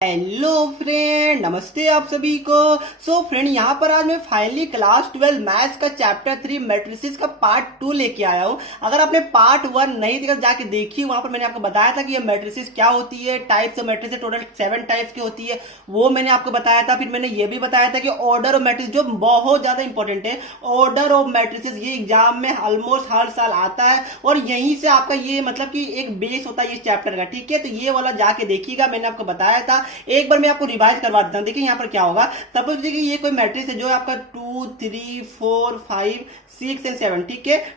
Hello friend, नमस्ते आप सभी को। फ्रेंड, यहाँ पर आज मैं फाइनली क्लास 12 मैथ्स का चैप्टर 3 मैट्रिसेस का पार्ट 2 लेके आया हूँ। अगर आपने पार्ट 1 नहीं देखा जाके देखिए, वहां पर मैंने आपको बताया था कि ये मैट्रिसेस क्या होती है, types of matrices total 7 types की होती है, वो मैंने आपको बताया था। फिर मैंने ये भी बताया था कि ऑर्डर ऑफ मैट्रिस जो बहुत ज्यादा इंपॉर्टेंट है, ऑर्डर ऑफ मैट्रिसेस ये एग्जाम में ऑलमोस्ट हर साल आता है और यहीं से आपका ये मतलब कि एक बेस होता है इस चैप्टर का। ठीक है, तो ये वाला जाके देखिएगा, मैंने आपको बताया था। एक बार मैं आपको रिवाइज करवा देता हूं। देखिए यहाँ पर क्या होगा। सपोज देखिए ये कोई मैट्रिक्स है जो आपका 2 3 4 5 6 एंड 7।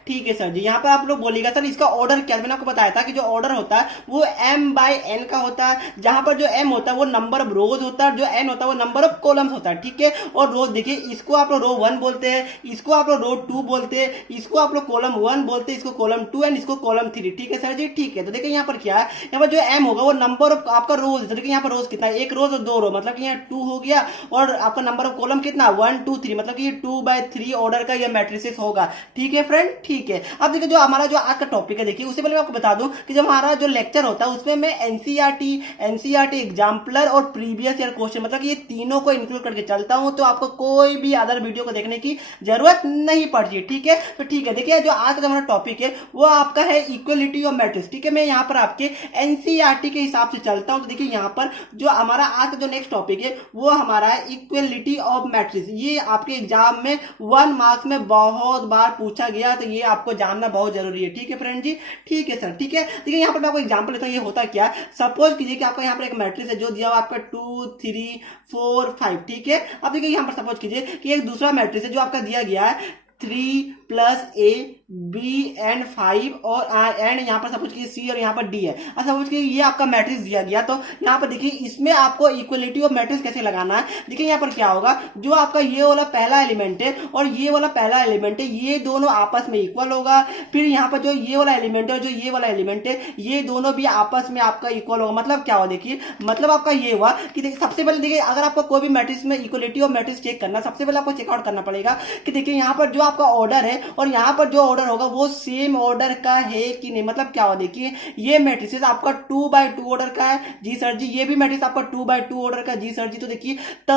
ठीक है सर जी। यहाँ पर आप लोग बोलिएगा सर इसका ऑर्डर क्या। मैंने आपको बताया था कि जो ऑर्डर होता है वो m/n का होता है, जहां पर जो m होता है वो नंबर ऑफ रोज होता है, जो n होता है वो नंबर ऑफ कॉलम्स होता है। ठीक है, और रोज देखिए इसको आप लोग रो 1 बोलते हैं, इसको आप लोग रो 2 बोलते हैं, इसको आप लोग कॉलम 1 बोलते हैं, इसको कॉलम 2 एंड इसको कॉलम 3। ठीक है सर जी। ठीक है, तो देखिए यहाँ पर क्या है, यहाँ पर जो m होगा वो नंबर ऑफ आपका रोज। देखिए यहाँ पर रोज कितना है, एक रोज और 2 रो, मतलब कि यहाँ 2 हो गया। और आपका नंबर ऑफ कॉलम कितना 1 2 3, मतलब कि ये 2/3 ऑर्डर का ये मैट्रिसेस होगा। ठीक है फ्रेंड। ठीक है, अब देखिए जो हमारा जो आज का टॉपिक है, देखिए उससे पहले मैं आपको बता दूं कि जब हमारा जो लेक्चर होता है उसमें मैं एनसीईआरटी एग्जाम्पलर और प्रीवियस ईयर क्वेश्चन, मतलब कि ये तीनों को इंक्लूड करके चलता हूं, तो आपको कोई भी अदर वीडियो को देखने की जरूरत नहीं पड़ती है। ठीक है, तो ठीक है, देखिए जो आज का हमारा टॉपिक है वो आपका है इक्वलिटी ऑफ मैट्रिक्स। ठीक है, मैं यहाँ पर आपके एनसीईआरटी के हिसाब से चलता हूं। तो देखिए यहाँ पर जो हमारा आज का जो नेक्स्ट टॉपिक है वो हमारा है इक्वलिटी ऑफ मैट्रिक्स। ये आपके एग्जाम में 1 मार्क्स में बहुत बार पूछा गया, तो ये आपको जानना बहुत जरूरी है। ठीक है फ्रेंड जी। ठीक है सर। ठीक है, देखिए यहाँ पर मैं आपको एग्जांपल लेता हूँ। ये होता क्या है, सपोज कीजिए कि आपका यहाँ पर एक मैट्रिक्स है जो दिया हुआ आपका 2 3 4 5। ठीक है, अब देखिए यहाँ पर सपोज कीजिए कि एक दूसरा मैट्रिक्स है जो आपका दिया गया है 3 + a b एंड 5 और एंड यहाँ पर सपोज कीजिए c और यहाँ पर d है। अब सपोज कीजिए ये आपका मैट्रिक्स दिया गया, तो यहाँ पर देखिए इसमें आपको इक्वलिटी ऑफ मैट्रिक्स कैसे लगाना है। देखिए यहाँ पर क्या होगा, जो आपका ये वाला पहला एलिमेंट है और ये वाला पहला एलिमेंट है, ये दोनों आपस में इक्वल होगा। फिर यहाँ पर जो ये वाला एलिमेंट है और जो ये वाला एलिमेंट है, ये दोनों भी आपस में आपका इक्वल होगा। मतलब क्या हुआ, देखिए मतलब आपका ये हुआ कि देखिए सबसे पहले देखिए अगर आपको कोई भी मैट्रिक्स में इक्वलिटी ऑफ मैट्रिक्स चेक करना, सबसे पहले आपको चेकआउट करना पड़ेगा कि देखिए यहाँ पर जो आपका ऑर्डर है और यहाँ पर जो ऑर्डर होगा वो सेम ऑर्डर का है कि नहीं। मतलब क्या हुआ, देखिए ये मैट्रिक्स आपका 2/2 ऑर्डर का है जी सर जी, ये भी मैट्रिक्स आपका 2/2 ऑर्डर का जी सर जी। तो देखिए तो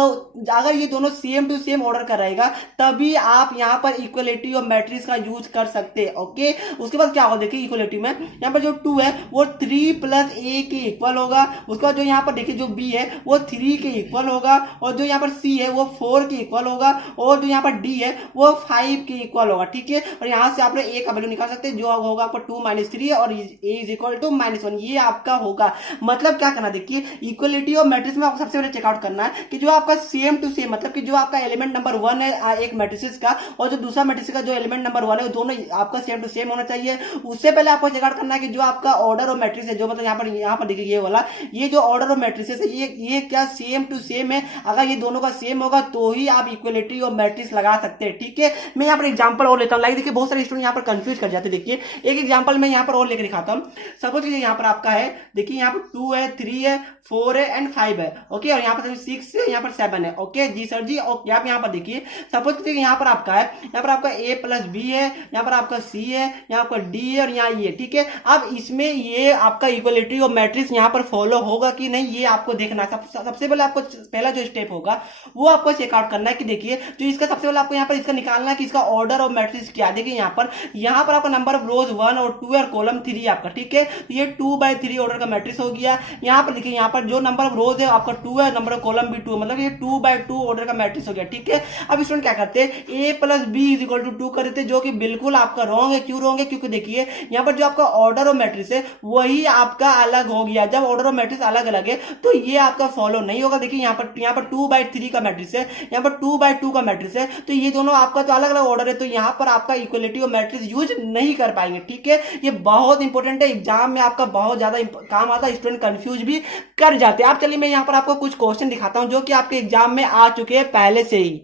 अगर ये दोनों सेम टू सेम ऑर्डर का रहेगा तभी आप यहाँ पर इक्वलिटी ऑफ मैट्रिक्स का यूज कर सकते हैं। ओके, उसके बाद क्या होगा, देखिए इक्वलिटी में यहाँ पर जो 2 है वो 3 + a के इक्वल होगा। उसके बाद जो यहाँ पर देखिए जो b है वो 3 के इक्वल होगा, और जो यहाँ पर c है वो 4 के इक्वल होगा, और जो यहाँ पर d है वो 5 के इक्वल होगा। ठीक है, और यहाँ से आप लोग a का वैल्यू निकाल सकते हैं जो होगा आपका 2 - 3 और a = -1, ये आपका होगा। मतलब क्या करना, देखिए इक्वलिटी ऑफ मैट्रिक्स में आपको सबसे पहले चेकआउट करना है कि जो आपका सेम टू सेम, मतलब कि जो आपका एलिमेंट नंबर 1 है एक मैट्रिक्स का और जो दूसरा मैट्रिक्स का जो एलिमेंट नंबर 1 है, वो दोनों आपका सेम टू सेम होना चाहिए। उससे पहले आपको चेकआउट करना है कि जो आपका ऑर्डर ऑफ मैट्रिक्स है, जो मतलब यहाँ पर देखिए ये वाला ये जो ऑर्डर ऑफ मैट्रिक्स है ये क्या सेम टू सेम है। अगर ये दोनों का सेम होगा तो ही आप इक्वलिटी ऑफ मैट्रिक्स लगा सकते हैं। ठीक है, मैं यहाँ पर एग्जांपल और लेता हूँ। लाइक देखिए बहुत सारे स्टूडेंट यहाँ पर कंफ्यूज कर जाते हैं। देखिए एक एग्जांपल मैं यहाँ पर और लेकर दिखाता हूँ। सपोज कीजिए यहाँ पर आपका है, देखिए यहाँ पर 2 है 3 है 4 है एंड 5 है। ओके, और यहाँ पर 6 है, यहाँ पर 7 है। ओके जी सर जी। ओके, आप यहाँ पर देखिए सपोज कीजिए यहाँ पर आपका है, यहाँ पर आपका a + b है, यहाँ पर आपका c है, यहाँ पर d है और यहाँ ये। ठीक है, अब इसमें ये आपका इक्वलिटी ऑफ मैट्रिक्स यहाँ पर फॉलो होगा कि नहीं, ये आपको देखना है। सबसे पहले आपको पहला जो स्टेप होगा वो आपको चेकआउट करना है कि देखिए जो इसका सबसे पहले आपको यहाँ पर इसका निकालना है कि इसका ऑर्डर ऑफ मैट्रिक्स क्या। देखिए यहाँ पर आपका नंबर ऑफ रोज 1 और 2 और कॉलम 3 आपका। ठीक है, तो ये 2/3 ऑर्डर का मैट्रिक्स हो गया। यहाँ पर देखिए यहाँ पर जो नंबर ऑफ रोज है आपका 2 है, नंबर ऑफ कॉलम भी 2, मतलब ये 2/2 ऑर्डर का मैट्रिक्स हो गया। ठीक है, अब स्टूडेंट क्या करते हैं, a + b = 2 कर देते हैं, जो कि बिल्कुल आपका रॉन्ग है। क्यों रॉन्ग है, क्योंकि देखिए यहाँ पर जो आपका ऑर्डर ऑफ मैट्रिक्स है वही आपका अलग हो गया। जब ऑर्डर ऑफ मैट्रिक्स अलग अलग है तो ये आपका फॉलो नहीं होगा। देखिए यहाँ पर 2/3 का मैट्रिक्स है, यहाँ पर 2/2 का मैट्रिक्स है, तो ये दोनों आपका तो अलग अलग ऑर्डर है, तो यहाँ पर आपका इक्वलिटी ऑफ मैट्रिक्स यूज नहीं कर पाएंगे। ठीक है, ये बहुत इंपॉर्टेंट है, एग्जाम में आपका बहुत ज्यादा काम आता है, स्टूडेंट कंफ्यूज भी कर जाते हैं। आप चलिए मैं यहाँ पर आपको कुछ क्वेश्चन दिखाता हूं जो कि आपके एग्जाम में आ चुके हैं पहले से ही।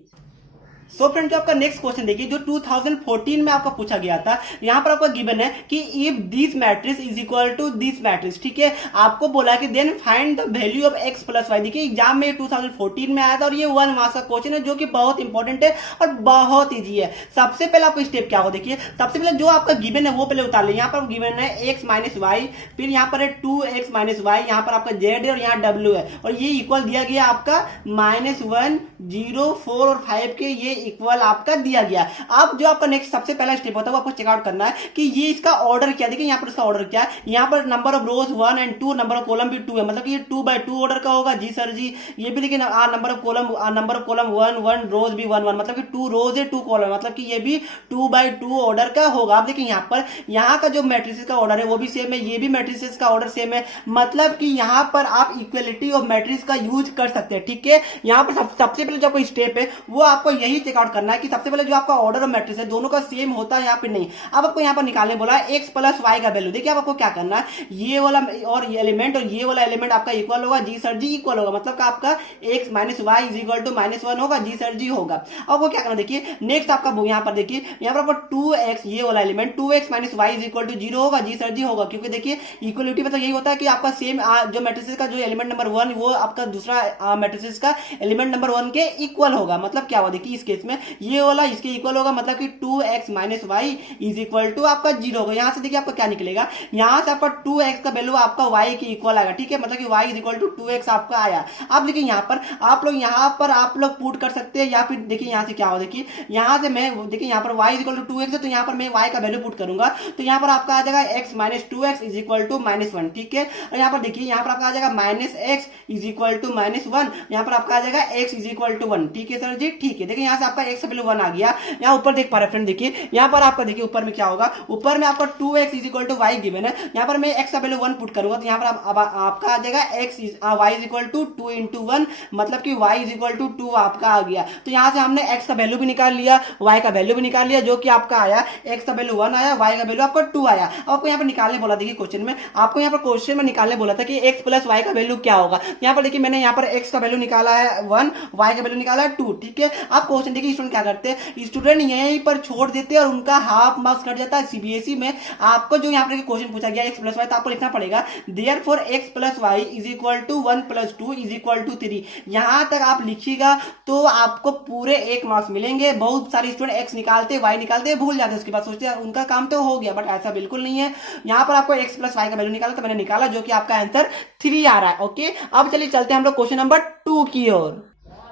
सो फ्रेंड जो आपका नेक्स्ट क्वेश्चन देखिए जो 2014 में आपका पूछा गया था, यहां पर आपका गिवन है कि if this matrix is equal to this matrix, ठीक है, आपको बोला कि then find the value of x plus y. देखिए एग्जाम में 2014 में आया था और ये 1 मार्क्स का क्वेश्चन है जो कि बहुत इंपॉर्टेंट है और बहुत ईजी है। सबसे पहले आपको स्टेप क्या हो, देखिए सबसे पहले जो आपका गिवन है वो पहले उतार ले। यहाँ पर गिवन है x माइनस वाई, फिर यहाँ पर है 2x माइनस वाई, यहाँ पर आपका z है और यहाँ w है और ये इक्वल दिया गया आपका -1, 0, 4 और 5 के ये इक्वल आपका दिया गया। अब जो आपका नेक्स्ट सबसे पहला स्टेप होता है वो आपको चेकआउट करना है कि ये इसका ऑर्डर क्या। देखिए यहाँ पर इसका ऑर्डर क्या है, यहाँ पर number of rose 1 and 2, number of column भी 2 है, मतलब कि ये 2/2 ऑर्डर का होगा। जी सर जी, ये भी देखिए नंबर ऑफ कॉलम 1 रोज भी 1 मतलब कि 2 रोज है 2 कॉलम, मतलब कि ये भी 2/2 ऑर्डर का होगा। आप देखिए यहाँ पर यहाँ का जो मैट्रिसेस का ऑर्डर है वो भी सेम है, ये भी मैट्रिसेस का ऑर्डर सेम है, मतलब कि यहाँ पर आप इक्वलिटी ऑफ मैट्रिक्स का यूज कर सकते हैं। ठीक है, यहाँ पर सबसे पहले जो आपको स्टेप है वो आपको यही चेकआउट करना है कि सबसे पहले जो आपका ऑर्डर ऑफ मैट्रिक्स है दोनों का सेम होता है यहाँ पे नहीं। अब आपको यहाँ पर निकालने बोला x प्लस वाई का वैल्यू। देखिए अब आपको क्या करना है, ये वाला और ये एलिमेंट और ये वाला एलिमेंट आपका इक्वल होगा। जी सर जी इक्वल होगा, मतलब कि आपका x minus y is equal to -1 होगा। जी सर जी होगा। अब आपको क्या करना, देखिए नेक्स्ट आपका यहाँ पर देखिए यहाँ पर आपको 2x ये वाला element 2x minus y is equal to 0 होगा। जी सर जी होगा, क्योंकि देखिए इक्वलिटी मतलब यही होता है कि आपका सेम जो मैट्रिसेस का जो एलिमेंट नंबर 1 वो आपका दूसरा मैट्रिसेस का एलिमेंट नंबर 1 के इक्वल होगा। मतलब क्या होगा, देखिए इस केस में ये वाला इसके इक्वल होगा, मतलब कि 2x minus y is equal to आपका 0 होगा। यहाँ से देखिए आपका क्या निकलेगा, यहाँ से आपका 2x का वैल्यू आपका y के इक्वल आएगा। ठीक है, मतलब कि y is equal to 2x आपका आया। अब देखिए यहाँ पर आप लोग पुट कर सकते हैं, या फिर देखिए यहाँ से क्या हो, देखिए यहाँ से मैं देखिए यहाँ पर y is equal to 2x है, तो यहाँ पर मैं y का वैल्यू पुट करूंगा तो यहाँ पर आपका आ जाएगा x minus 2x is equal to -1। ठीक है, और यहाँ पर देखिए यहाँ पर आपका आ जाएगा -x इज इक्वल टू -1, यहाँ पर आपका आ जाएगा x इज इक्वल टू 1। ठीक है सर जी, ठीक है। देखिए यहाँ से आपका x का वैल्यू 1 आ गया। यहाँ ऊपर देख पा रहे फ्रेंड, देखिए यहाँ पर आपका देखिए ऊपर में क्या होगा, ऊपर में आपका 2x is equal to y given है, यहाँ पर मैं x का वैल्यू 1 पुट करूंगा तो यहाँ पर आपका आ जाएगा y is equal to 2 into 1, मतलब कि y इज इक्वल टू 2 आपका आ गया। तो यहाँ से हमने x का वैल्यू भी निकाल लिया, y का वैल्यू भी निकाल लिया, जो कि आपका आया x का वैल्यू 1 आया, y का वैल्यू आपका 2 आया। अब आपको यहाँ पर निकालने बोला, देखिए क्वेश्चन में आपको यहाँ पर क्वेश्चन में निकालने बोला था कि x प्लस वाई का वैल्यू क्या होगा। यहाँ पर देखिए मैंने यहाँ पर x का वैल्यू निकाला है 1, y का वैल्यू निकाला है 2। ठीक है, आप क्वेश्चन देखिए स्टूडेंट क्या करते हैं, स्टूडेंट यहीं पर छोड़ देते हैं और उनका हाफ मार्क्स कट जाता है। सीबीएसई में आपको जो यहाँ पर क्वेश्चन पूछा गया x प्लस वाई, तो आपको लिखना पड़ेगा therefore x plus y is equal to 1 + 2 is equal to 3। यहाँ तक आप लिखिएगा तो आपको पूरे 1 मार्क्स मिलेंगे। बहुत सारे स्टूडेंट x निकालते वाई निकालते भूल जाते हैं, उसके बाद सोचते हैं उनका काम तो हो गया, बट ऐसा बिल्कुल नहीं है। यहाँ पर आपको x प्लस वाई का वैल्यू निकाला, तो मैंने निकाला जो कि आपका आंसर 3 आ रहा है। ओके, अब चलिए चलते हैं हम लोग क्वेश्चन नंबर 2 की ओर।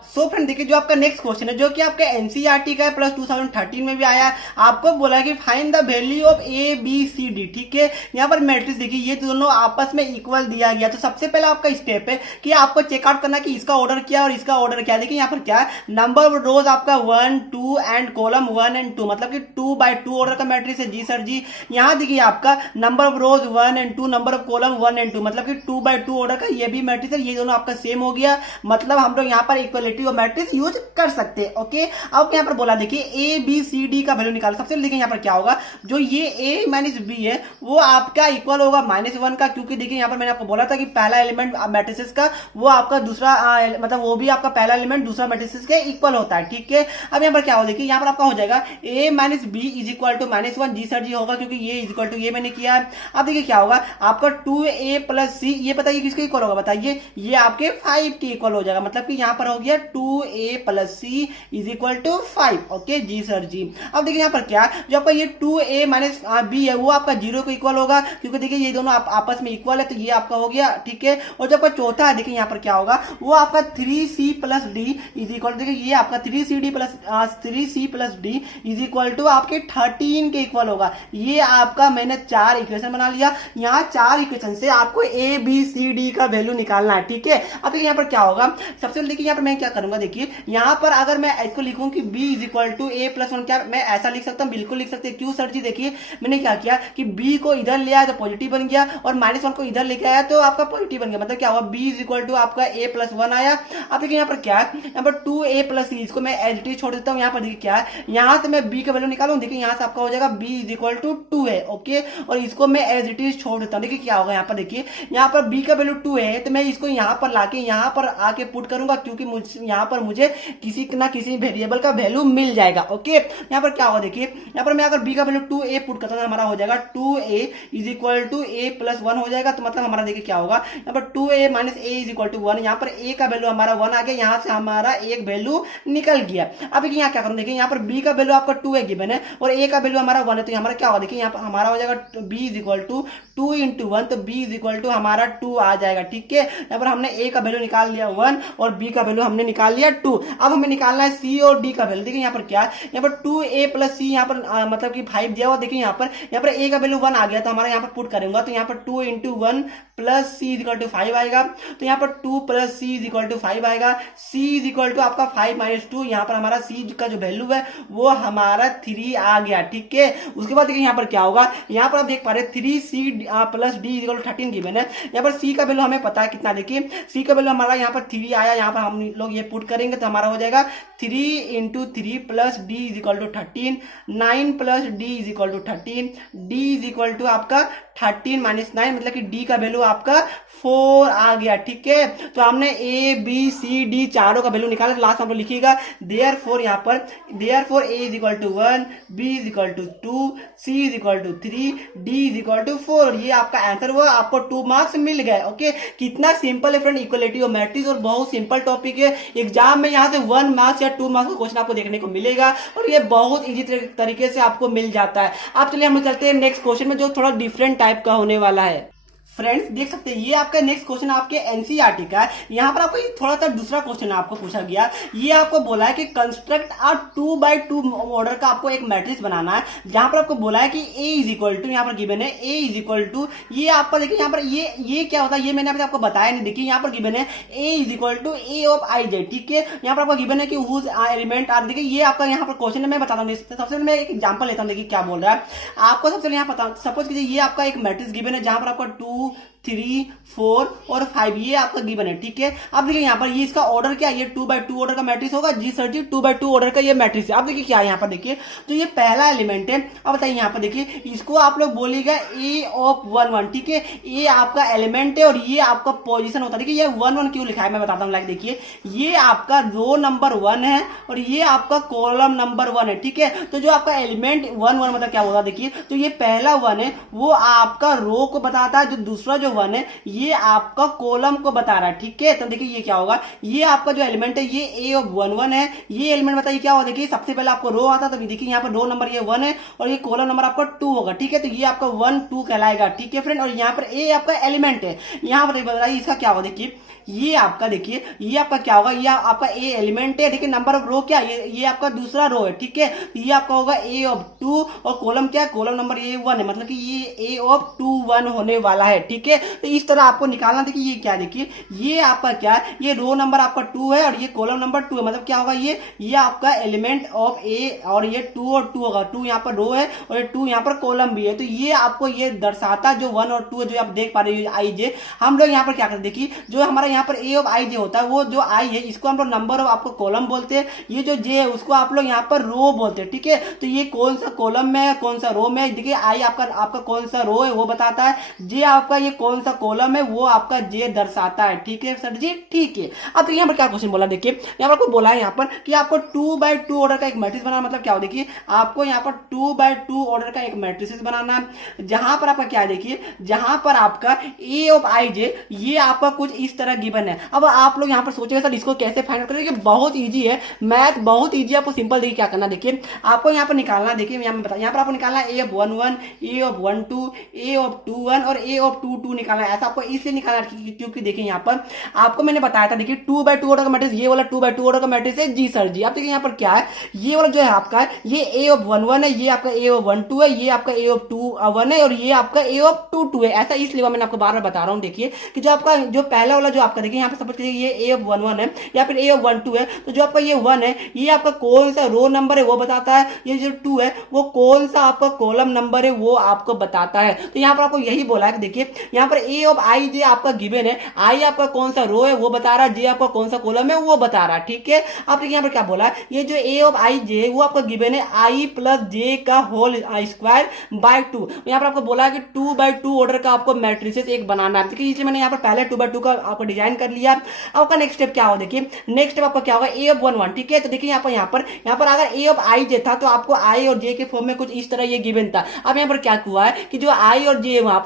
सो फ्रेंड देखिए जो आपका नेक्स्ट क्वेश्चन है जो कि आपका एनसीईआरटी का है, प्लस 2013 में भी आया। आपको बोला है कि find the value of a b c d. ठीक है, यहाँ पर मैट्रिक्स देखिए ये दोनों आपस में इक्वल दिया गया। तो सबसे पहले आपका स्टेप है कि आपको चेकआउट करना कि इसका ऑर्डर क्या और इसका ऑर्डर क्या। देखिए यहाँ पर क्या है, नंबर ऑफ रोज आपका 1, 2 एंड कॉलम 1 एंड 2, मतलब कि 2/2 ऑर्डर का मैट्रिक्स है। जी सर जी, यहाँ देखिए आपका number of rose 1 and 2, number of column 1 and 2, मतलब कि 2/2 ऑर्डर का ये भी मैट्रिक्स है। ये दोनों आपका सेम हो गया, मतलब हम लोग यहाँ पर इक्वलिटी ऑफ मैट्रिक्स यूज कर सकते हैं। ओके, अब यहाँ पर बोला देखिए ए बी सी डी का वैल्यू निकालो। सबसे देखिए यहाँ पर क्या होगा, जो ये ए माइनस बी है वो आपका इक्वल होगा -1 का, क्योंकि देखिए यहाँ पर मैंने आपको बोला था कि पहला एलिमेंट मैट्रिसेस का वो आपका दूसरा मतलब वो भी आपका पहला एलिमेंट दूसरा मैट्रिसेस के इक्वल होता है। ठीक है, अब यहाँ पर क्या हो, देखिए यहाँ पर आपका हो जाएगा a minus b is equal to -1। जी सर जी होगा, क्योंकि ये इज इक्वल टू ये मैंने किया है। अब देखिए क्या होगा आपका 2a प्लस सी, ये बताइए किसके इक्वल होगा, बताइए ये आपके 5 के इक्वल हो जाएगा, मतलब कि यहाँ पर हो गया 2a plus c is equal to 5। Okay जी सर जी। अब देखिए यहाँ पर क्या, जो आपका ये 2a माइनस बी है वो आपका 0 के इक्वल होगा, क्योंकि देखिए ये दोनों आपस में इक्वल है, तो ये आपका हो गया। ठीक है, और जो आपका चौथा है देखिए यहाँ पर क्या होगा, वो आपका 3c plus D is equal, देखिए ये आपका 3c plus D is equal to आपके 13 के इक्वल होगा। ये आपका मैंने 4 इक्वेशन बना लिया। यहाँ 4 इक्वेशन से आपको ए बी सी डी का वैल्यू निकालना है। ठीक है, अब देखिए यहाँ पर क्या होगा, सबसे पहले देखिए यहाँ पर मैं क्या करूंगा, देखिए यहाँ पर अगर मैं इसको लिखूं कि b is equal to a plus 1, क्या मैं ऐसा लिख सकता हूं, बिल्कुल लिख सकते हैं। क्यों सर जी, देखिए मैंने क्या किया कि b को इधर ले आया तो पॉजिटिव बन गया, और -1 को इधर लेके आया तो आपका पॉजिटिव बन गया, मतलब क्या हुआ b इज इक्वल टू आपका a प्लस 1 आया। अब देखिए यहाँ पर क्या है, यहाँ पर 2a प्लस सी, इसको मैं एज इट इज छोड़ देता हूँ। यहाँ पर देखिए क्या है, यहाँ से मैं b का वैल्यू निकालूं, देखिए यहाँ से आपका हो जाएगा b इज इक्वल टू 2 है। ओके, और इसको मैं एज इट इज छोड़ देता हूँ। देखिए क्या होगा, यहाँ पर देखिए यहाँ पर b का वैल्यू 2 है, तो मैं इसको यहाँ पर लाके यहाँ पर आके पुट करूंगा, क्योंकि यहाँ पर मुझे किसी ना किसी वेरिएबल का वैल्यू मिल जाएगा। ओके, यहाँ पर क्या होगा देखिए, यहाँ पर मैं अगर b का वैल्यू 2a पुट करता हूँ, हमारा हो जाएगा 2a is equal to a plus 1 हो जाएगा। तो मतलब हमारा देखिए क्या होगा, यहाँ पर 2a minus a is equal to 1, यहाँ पर a का वैल्यू हमारा 1 आ गया, यहाँ से हमारा एक वैल्यू निकल गया। अब यहाँ क्या करूँ, देखिए यहाँ पर b का वैल्यू आपका 2a गिवन है और a का वैल्यू हमारा 1 है, तो हमारा क्या होगा देखिए, यहाँ पर हमारा हो जाएगा b is equal to 2 into 1, तो b इज इक्वल टू हमारा 2 आ जाएगा। ठीक है, यहाँ पर हमने a का वैल्यू निकाल लिया 1 और b का वैल्यू हमने निकाल लिया 2। अब हमें निकालना है c और d का वैल्यू। देखिए यहाँ पर क्या है, यहाँ पर 2a प्लस c, यहाँ पर मतलब कि 5 दिया हुआ। देखिए यहाँ पर a का वैल्यू 1 आ गया, तो हमारा यहाँ पर पुट करेंगे, तो यहाँ पर 2 into 1 plus c is equal to 5 आएगा। तो यहाँ पर 2 plus c is equal to 5 आएगा। c इज इक्वल टू आपका 5 माइनस 2, यहाँ पर हमारा c का जो वैल्यू है वो हमारा 3 आ गया। ठीक है, उसके बाद देखिए यहाँ पर क्या होगा, यहाँ पर आप देख पा रहे 3c plus d is equal to 13 given है। यहाँ पर c का वैल्यू हमें पता है कितना, देखिए c का वैल्यू हमारा यहाँ पर 3 आया, यहाँ पर हम लोग ये पुट करेंगे तो हमारा हो जाएगा 3 into 3 plus D is equal to 13, 9 प्लस D is equal to 13, D is equal to आपका 13 माइनस 9, मतलब कि डी का वैल्यू आपका 4 आ गया। ठीक है, तो हमने ए बी सी डी चारों का वैल्यू निकाला, लास्ट हम लोग लिखिएगा देयरफॉर, यहाँ पर therefore A is equal to 1, B is equal to 2, C is equal to 3, D is equal to 4। ये आपका आंसर हुआ, आपको 2 मार्क्स मिल गए। ओके, कितना सिंपल है फ्रेंड इक्वलिटी ऑफ मैट्रिक्स, और बहुत सिंपल टॉपिक है। एग्जाम में यहाँ से 1 मार्क्स या 2 मार्क्स का क्वेश्चन आपको देखने को मिलेगा और ये बहुत इजी तरीके से आपको मिल जाता है। अब चलिए हम चलते हैं नेक्स्ट क्वेश्चन में, जो थोड़ा डिफरेंट टाइप का होने वाला है। फ्रेंड्स देख सकते हैं ये आपका नेक्स्ट क्वेश्चन आपके एनसीईआरटी का है। यहाँ पर आपको थोड़ा सा दूसरा क्वेश्चन आपको पूछा गया, ये आपको बोला है कि कंस्ट्रक्ट अ 2x2 ऑर्डर का आपको एक मैट्रिक्स बनाना है, जहां पर आपको बोला है कि a इज इक्वल टू, यहाँ पर गिवन है a इज इक्वल टू, ये आपका देखिए यहाँ पर ये क्या होता है, ये मैंने अभी आपको बताया नहीं। देखिए यहाँ पर गिवन है a is equal to a of i j। ठीक है, यहाँ पर आपको गिवन है कि हुज एलिमेंट आर, देखिए ये आपका यहाँ पर क्वेश्चन है, मैं बताता हूँ। सबसे पहले मैं एक एग्जाम्पल लेता हूँ, देखिए क्या बोल रहा है आपको। सबसे पहले यहाँ पता, सपोज कीजिए ये आपका एक मैट्रिक्स गिवन है, जहां पर आपका 2, 3, 4 और 5 ये आपका गिवन है। ठीक है, अब देखिए यहाँ पर ये इसका ऑर्डर क्या है, ये 2x2 ऑर्डर का मैट्रिक्स होगा। जी सर जी, 2x2 ऑर्डर का ये मैट्रिक्स है। अब देखिए क्या है यहाँ पर, देखिए तो ये पहला एलिमेंट है। अब बताइए यहाँ पर देखिए, इसको आप लोग बोलिएगा a ऑफ 1 1। ठीक है, ये आपका एलिमेंट है और ये आपका पोजीशन होता है। देखिए ये 1 1 क्यों लिखा है मैं बताता हूँ। लाइक देखिए ये आपका रो नंबर 1 है और ये आपका कॉलम नंबर 1 है। ठीक है, तो जो आपका एलिमेंट 1 1 मतलब क्या होता है, देखिए तो ये पहला 1 है वो आपका रो को बताता है, जो दूसरा जो 1 है ये आपका कॉलम को बता रहा है। ठीक है, तो देखिए ये क्या होगा, ये आपका जो एलिमेंट है ये a ऑफ 1 1 है। ये एलिमेंट बताइए क्या होगा, देखिए सबसे पहले आपको रो आता है, तो देखिए यहाँ पर रो नंबर ये 1 है और ये कॉलम नंबर आपका 2 होगा। ठीक है, तो ये आपका 1 2 कहलाएगा। ठीक है फ्रेंड, और यहाँ पर a आपका एलिमेंट है। यहाँ पर बताइए इसका क्या होगा, देखिए ये आपका देखिए ये आपका क्या होगा, ये आपका a एलिमेंट है। देखिए नंबर ऑफ रो क्या, ये आपका दूसरा रो है। ठीक है, ये आपका होगा a ऑफ 2 और कॉलम क्या है, कॉलम नंबर ये 1 है, मतलब कि ये a ऑफ 2 1 होने वाला है। ठीक है, तो इस तरह आपको निकालना। देखिए ये क्या, देखिए ये आपका क्या है, ये रो नंबर आपका 2 है और ये कॉलम नंबर 2 है, मतलब क्या होगा ये आपका एलिमेंट ऑफ a और ये 2 और 2 होगा। 2 यहाँ पर रो है और ये 2 यहाँ पर कॉलम भी है। तो ये आपको ये दर्शाता जो 1 और 2 जो आप देख पा रहे हो आई जे। हम लोग यहाँ पर क्या करते, देखिए जो हमारा यहाँ पर a ऑफ i j होता है, वो जो i है इसको हम लोग नंबर ऑफ आपको कॉलम बोलते हैं, ये जो j है उसको आप लोग यहाँ पर रो बोलते हैं। ठीक है, तो ये कौन सा कॉलम में है कौन सा रो में है, देखिए i आपका कौन सा रो है वो बताता है, j आपका ये कौन सा कॉलम है वो आपका j दर्शाता है। ठीक है सर जी, ठीक है। अब तो यहाँ पर क्या क्वेश्चन बोला, देखिए यहाँ पर आपको बोला है यहाँ पर कि आपको 2x2 ऑर्डर का एक मैट्रिक्स बनाना, मतलब क्या हो, देखिए आपको यहाँ पर 2x2 ऑर्डर का एक मैट्रिक्स बनाना है, जहां पर आपका क्या है, देखिए जहां पर आपका a ऑफ i j ये आपका कुछ इस तरह गिवन है। अब आप लोग यहाँ पर सोचेंगे सर इसको कैसे फाइंड आउट करेंगे, बहुत इजी है, मैथ बहुत इजी है। आपको सिंपल देखिए क्या करना, देखिए आपको यहाँ पर निकालना, देखिए यहाँ पर आपको निकालना a of 1 1, a of 1 2, a of 2 1 और a ऑफ 2 2 निकालना है। ऐसा आपको इसलिए निकालना है क्योंकि देखिए यहाँ पर आपको मैंने बताया था, देखिए 2x2 ऑर्डर का मैट्रिक्स, ये वाला 2x2 ऑर्डर का मैट्रिक्स है। जी सर जी, आप देखिए यहाँ पर क्या है, ये वाला जो है आपका ये a ऑफ 1 1 है, ये आपका a ऑफ 1 2 है, ये आपका a ऑफ 2 1 है और ये आपका a ऑफ 2 2 है। ऐसा इसलिए मैंने आपको बार बार बता रहा हूँ। देखिए कि जो आपका जो पहला वाला जो आपका, देखिए यहाँ पर सपोज कीजिए ये a ऑफ 1 1 है या फिर a ऑफ 1 2 है, तो जो आपका ये 1 है ये आपका कौन सा रो नंबर है वो बताता है, ये जो 2 है वो कौन सा आपका कॉलम नंबर है वो आपको बताता है। तो यहाँ पर आपको यही बोला है कि देखिए यहाँ यहाँ पर ए ऑफ आई जे आपका गिवन है, आई आपका कौन सा रो है वो बता रहा है, जे आपका कौन सा कॉलम है वो बता रहा है, ठीक है। अब देखिए यहाँ पर क्या बोला है, ये जो ए ऑफ आई जे वो आपका गिवन है आई प्लस जे का होल स्क्वायर बाय 2। यहाँ पर आपको बोला है कि 2/2 ऑर्डर का आपको मैट्रिसेस एक बनाना है, इसलिए मैंने यहाँ पर पहले 2/2 का आपको डिजाइन कर लिया। अब आपका नेक्स्ट स्टेप क्या होगा, देखिए नेक्स्ट स्टेप आपका क्या होगा, ए ऑफ 1 1, ठीक है। तो देखिए यहाँ पर अगर ए ऑफ आई जे था तो आपको आई और जे के फॉर्म में कुछ इस तरह ये गिवन था। अब यहाँ पर क्या हुआ है कि जो आई और जे वहां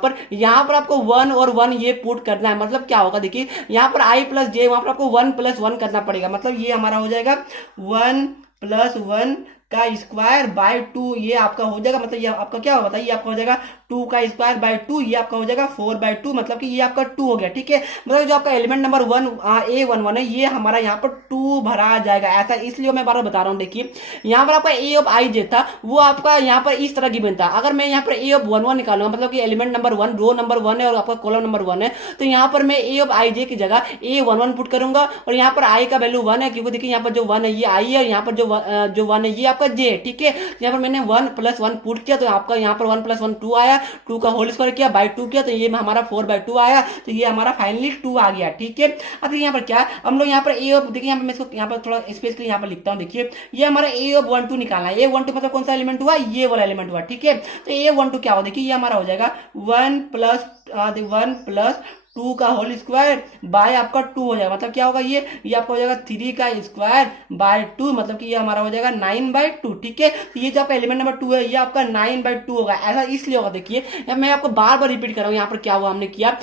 पर आपको 1 और 1 ये पुट करना है, मतलब क्या होगा, देखिए यहाँ पर आई प्लस जे वहां पर आपको 1 + 1 करना पड़ेगा, मतलब ये हमारा हो जाएगा 1 + 1 का स्क्वायर बाय 2, ये आपका हो जाएगा, मतलब ये आपका क्या होगा बताइए, आपका हो जाएगा 2 का स्क्वायर बाय 2, ये आपका हो जाएगा 4/2, मतलब कि ये आपका 2 हो गया, ठीक है। मतलब जो आपका एलिमेंट नंबर 1 A11 है ये हमारा यहाँ पर 2 भरा जाएगा, ऐसा इसलिए मैं बार बार बता रहा हूँ। देखिए यहाँ पर आपका ए ऑफ आई जे था वो आपका यहाँ पर इस तरह गिवन था, अगर मैं यहाँ पर ए ऑफ 1 1 निकालूंगा, मतलब कि एलिमेंट नंबर 1 रो नंबर 1 है और आपका कॉलम नंबर 1 है, तो यहाँ पर मैं ए ऑफ आई जे की जगह A11 पुट करूंगा और यहाँ पर आई का वैल्यू 1 है, क्योंकि देखिए यहाँ पर जो 1 है ये आई है, यहाँ पर जो 1 है ये आपका जे है, ठीक है। यहाँ पर मैंने 1 + 1 पुट किया तो आपका यहाँ पर 1 + 1 2 आया, 2 का होल स्क्वायर किया बाय 2 किया तो ये हमारा 4/2 आया, तो ये हमारा फाइनली 2 आ गया, ठीक है। अब यहाँ पर क्या हम लोग यहाँ पर ए ऑफ, देखिए यहाँ पर मैं इसको यहाँ पर थोड़ा स्पेस के लिए यहाँ पर लिखता हूँ, देखिए ये हमारा ए ऑफ 1 2 निकालना है। A12 मतलब कौन सा एलिमेंट हुआ, ये वाला एलिमेंट हुआ, ठीक है। तो A12 क्या हो, देखिए ये हमारा हो जाएगा 1 + 2 का होल स्क्वायर बाय आपका 2 हो जाएगा, मतलब क्या होगा ये आपका हो जाएगा 3 का स्क्वायर बाय 2, मतलब कि ये हमारा हो जाएगा 9/2, ठीक है। तो ये जो आपका एलिमेंट नंबर 2 है ये आपका 9/2 होगा, ऐसा इसलिए होगा, देखिए मैं आपको बार बार रिपीट कर रहा हूँ। यहाँ पर क्या हुआ हमने किया,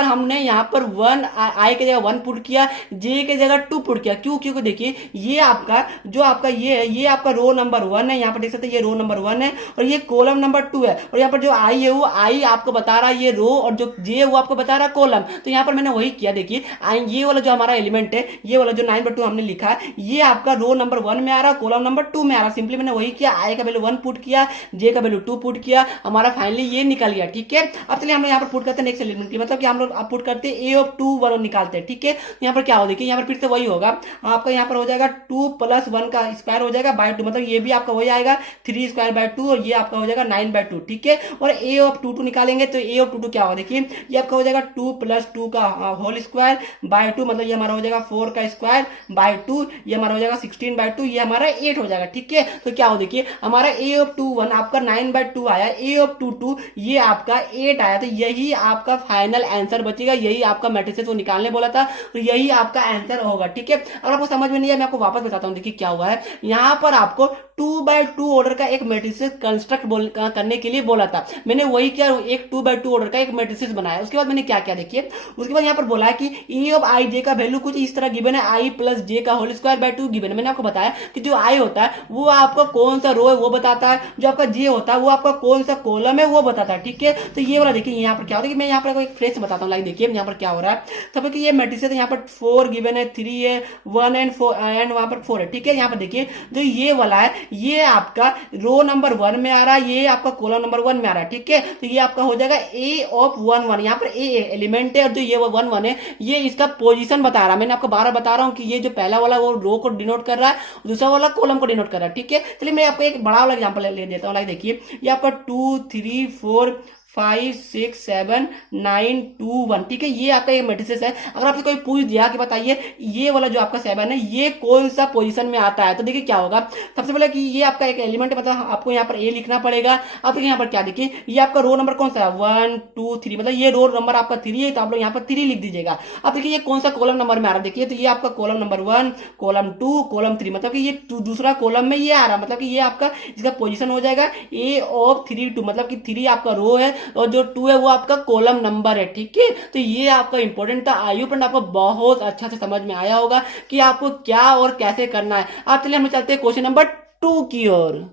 हमने यहाँ पर 1 आई की जगह 1 पुट किया, जे की जगह 2 पुट किया, क्यों, क्योंकि देखिए ये आपका जो आपका ये है ये आपका रो नंबर 1 है, यहाँ पर देख सकते हैं ये रो नंबर 1 है और ये कॉलम नंबर 2 है, और यहाँ पर जो आई है वो आई आपको बता रहा है ये रो, और जो जे है वो आपको बता रहा है कॉलम। तो यहाँ पर मैंने वही किया, देखिए ये वाला जो हमारा एलिमेंट है ये वाला जो 9/2 हमने लिखा ये आपका रो नंबर 1 में आ रहा, कॉलम नंबर 2 में आ रहा, सिंपली मैंने वही किया, आई का वैल्यू 1 पुट किया, जे का वैल्यू 2 पुट किया, हमारा फाइनली ये निकल गया, ठीक है। अब चलिए हम लोग यहाँ पर पुट करते हैं नेक्स्ट एलिमेंट की, मतलब कि हम लोग पुट करते हैं ए ऑफ 2 1 निकालते हैं, ठीक है। यहाँ पर क्या हो, देखिए यहाँ पर फिर से वही होगा, आपका यहाँ पर हो जाएगा 2 + 1 का स्क्वायर हो जाएगा बाय 2, मतलब ये भी आपका वही आएगा 3 स्क्वायर बाय 2 और ये आपका हो जाएगा 9/2, ठीक है। और ए ऑफ 2 निकालेंगे तो ए ऑफ 2 क्या होगा, देखिए ये आपका हो जाएगा 2 + 2 का होल स्क्वायर बाय 2, मतलब ये हमारा हो जाएगा 4 का स्क्वायर बाय 2, ये हमारा हो जाएगा 16/2, ये हमारा 8 हो जाएगा, ठीक है। तो क्या हो, देखिए हमारा ए ऑफ 2 1 आपका 9/2 आया, ए ऑफ 2 2 ये आपका 8 आया, तो यही आपका फाइनल आंसर बचेगा, यही आपका मैट्रिसेस को निकालने बोला था, तो यही आपका आंसर होगा, ठीक है। अगर आपको समझ में नहीं आया मैं आपको वापस बताता हूँ, देखिए क्या हुआ है, यहाँ पर आपको 2/2 ऑर्डर का एक मैट्रिसेस कंस्ट्रक्ट करने के लिए बोला था, मैंने वही किया, एक 2/2 ऑर्डर का एक मैट्रिसेस बनाया। उसके बाद मैंने क्या किया, देखिए उसके बाद यहाँ पर बोला है कि ए ऑफ आई जे का वैल्यू कुछ इस तरह गिवन है, आई प्लस जे का होल स्क्वायर बाय 2 गिवन है। मैंने आपको बताया कि जो आई होता है वो आपका कौन सा रो है वो बताता है, जो आपका जे होता है वो आपका कौन सा कॉलम है वो बताता है, ठीक है। तो ये वाला देखिए यहाँ पर क्या होता है कि मैं यहाँ पर एक फ्रेश बताता हूँ, लाइक देखिए यहाँ पर क्या हो रहा है, तब कि ये मैट्रिसेस यहाँ पर 4 गिवन है, 3 है, 1 एंड 4 एंड वहां पर 4 है, ठीक है। यहाँ पर देखिए जो ये वाला है ये आपका रो नंबर 1 में आ रहा है, ये आपका कॉलम नंबर 1 में आ रहा है, ठीक है। तो ये आपका हो जाएगा ए ऑफ 1 1, यहाँ पर ए एलिमेंट है और जो ये 1 1 है ये इसका पोजीशन बता रहा है। मैंने आपको बार बता रहा हूं कि ये जो पहला वाला वो रो को डिनोट कर रहा है, दूसरा वाला कॉलम को डिनोट कर रहा है, ठीक है। चलिए मैं आपको एक बड़ा वाला एग्जांपल ले देता हूं, लाइक देखिए ये आपका 2 3 4 5 6 7 9 2 1, ठीक है। ये आपका ये मैट्रिसेस है। अगर आपसे कोई पूछ दिया कि बताइए ये वाला जो आपका 7 है ये कौन सा पोजीशन में आता है, तो देखिए क्या होगा, सबसे पहले कि ये आपका एक एलिमेंट है, मतलब आपको यहाँ पर ए लिखना पड़ेगा। अब देखिए यहाँ पर क्या, देखिए ये आपका रो नंबर कौन सा है 1 2 3, मतलब ये रो नंबर आपका 3 है, तो आप लोग यहाँ पर 3 लिख दीजिएगा। अब देखिए ये कौन सा कॉलम नंबर में आ रहा है, देखिए तो ये आपका कॉलम नंबर 1 कॉलम 2 कॉलम 3, मतलब कि ये दूसरा कॉलम में ये आ रहा है, मतलब कि ये आपका इसका पोजीशन हो जाएगा ए ऑफ 3 2, मतलब कि 3 आपका रो है और जो 2 है वो आपका कॉलम नंबर है, ठीक है। तो ये आपका इंपॉर्टेंट था, आई होप आपको बहुत अच्छा से समझ में आया होगा कि आपको क्या और कैसे करना है। अब चलिए हम चलते हैं क्वेश्चन नंबर 2 की ओर।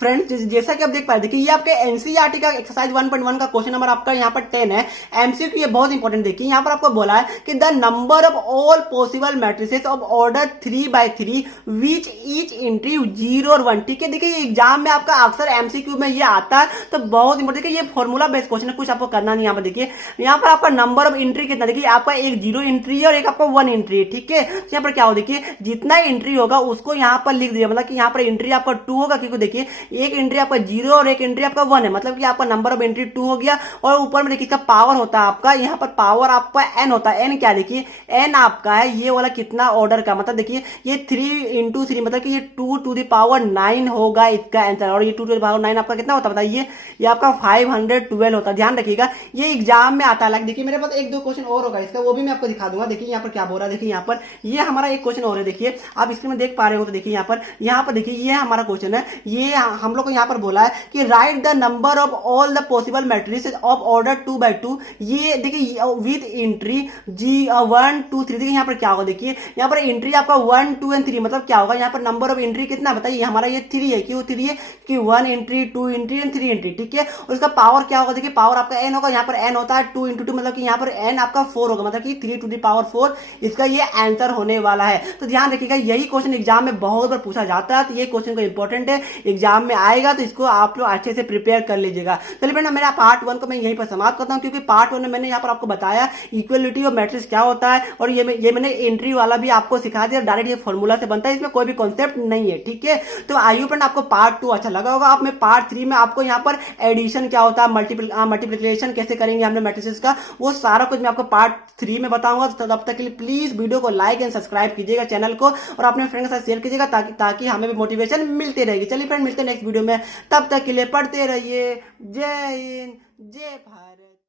फ्रेंड्स जैसा कि आप देख पाए, देखिए ये आपके एनसीईआरटी का एक्सरसाइज 1.1 का क्वेश्चन नंबर आपका यहाँ पर 10 है, एमसीक्यू, ये बहुत इंपॉर्टेंट। देखिए यहाँ पर आपको बोला है कि the number of all possible matrices of order 3/3 which each entry 0 और 1, ठीक है। देखिए एग्जाम में आपका अक्सर एमसीक्यू में ये आता है, तो बहुत इंपॉर्टेंट। देखिए ये फॉर्मूला बेस्ड क्वेश्चन है, कुछ आपको करना नहीं। यहाँ पर देखिए यहाँ पर आपका नंबर ऑफ एंट्री कितना, देखिए आपका एक 0 एंट्री है और एक आपका 1 एंट्री है, ठीक है। यहाँ पर क्या हो, देखिए जितना एंट्री होगा उसको यहाँ पर लिख दिया, मतलब कि यहाँ पर एंट्री आपका 2 होगा, क्योंकि देखिए एक एंट्री आपका 0 और एक एंट्री आपका 1 है, मतलब कि आपका नंबर ऑफ एंट्री 2 हो गया। और ऊपर में देखिए इसका पावर होता है आपका, यहाँ पर पावर आपका n होता है। n क्या देखिए, n आपका है ये वाला कितना ऑर्डर का, मतलब देखिए ये 3 इंटू 3 मतलब कि ये 2 टू द पावर 9 होगा इसका आंसर। और ये 2 टू द पावर 9 आपका कितना होता है बताइए, ये आपका 512 होता है। ध्यान रखिएगा ये एग्जाम में आता है। लाइक देखिए मेरे पास एक दो क्वेश्चन और होगा इसका, वो भी मैं आपको दिखा दूंगा। देखिए यहाँ पर क्या बोल रहा है, देखिए यहाँ पर ये हमारा एक क्वेश्चन और है, देखिए आप स्क्रीन में देख पा रहे हो। तो देखिए यहाँ पर देखिए ये हमारा क्वेश्चन है। ये हम लोग को यहाँ पर बोला है कि right the number of all the possible matrices of order 2x2। ये देखिए विद एंट्री G1 2 3। देखिए यहाँ पर क्या होगा, देखिए यहाँ पर एंट्री आपका 1 2 एंड 3, मतलब क्या होगा यहाँ पर नंबर ऑफ एंट्री कितना बताइए, हमारा ये 3 है। क्यों 3 है कि 1 एंट्री 2 एंट्री एंड 3 एंट्री, ठीक है। और इसका पावर क्या होगा, देखिए पावर आपका n होगा। यहाँ पर n होता है 2 इंटू 2, मतलब कि यहाँ पर n आपका 4 होगा, मतलब कि 3 टू द पावर 4 इसका ये आंसर होने वाला है। तो ध्यान रखिएगा यही क्वेश्चन एग्जाम में बहुत बार पूछा जाता है, तो ये क्वेश्चन को इंपॉर्टेंट है, एग्जाम में आएगा तो इसको आप लोग अच्छे से प्रिपेयर कर लीजिएगा। चलिए फ्रेंड मेरा पार्ट 1 को मैं यहीं पर समाप्त करता हूँ, क्योंकि पार्ट 1 में मैंने यहाँ पर आपको बताया इक्वलिटी ऑफ मैट्रिक्स क्या होता है, और ये मैंने एंट्री वाला भी आपको सिखा दिया, डायरेक्ट ये फॉर्मूला से बनता है, इसमें कोई भी कॉन्सेप्ट नहीं है, ठीक है। तो आई होप फ्रेंड आपको पार्ट 2 अच्छा लगा होगा। आप में पार्ट 3 में आपको यहाँ पर एडिशन क्या होता है, मल्टीप्लिकेशन कैसे करेंगे हमने मैट्रिसेस का, वो सारा कुछ मैं आपको पार्ट 3 में बताऊंगा। तो तब तक के लिए प्लीज वीडियो को लाइक एंड सब्सक्राइब कीजिएगा चैनल को, और अपने फ्रेंड के साथ शेयर कीजिएगा ताकि हमें भी मोटिवेशन मिलती रहेगी। चलिए फ्रेंड मिलते हैं नेक्स्ट वीडियो में, तब तक के लिए पढ़ते रहिए। जय हिंद जय भारत।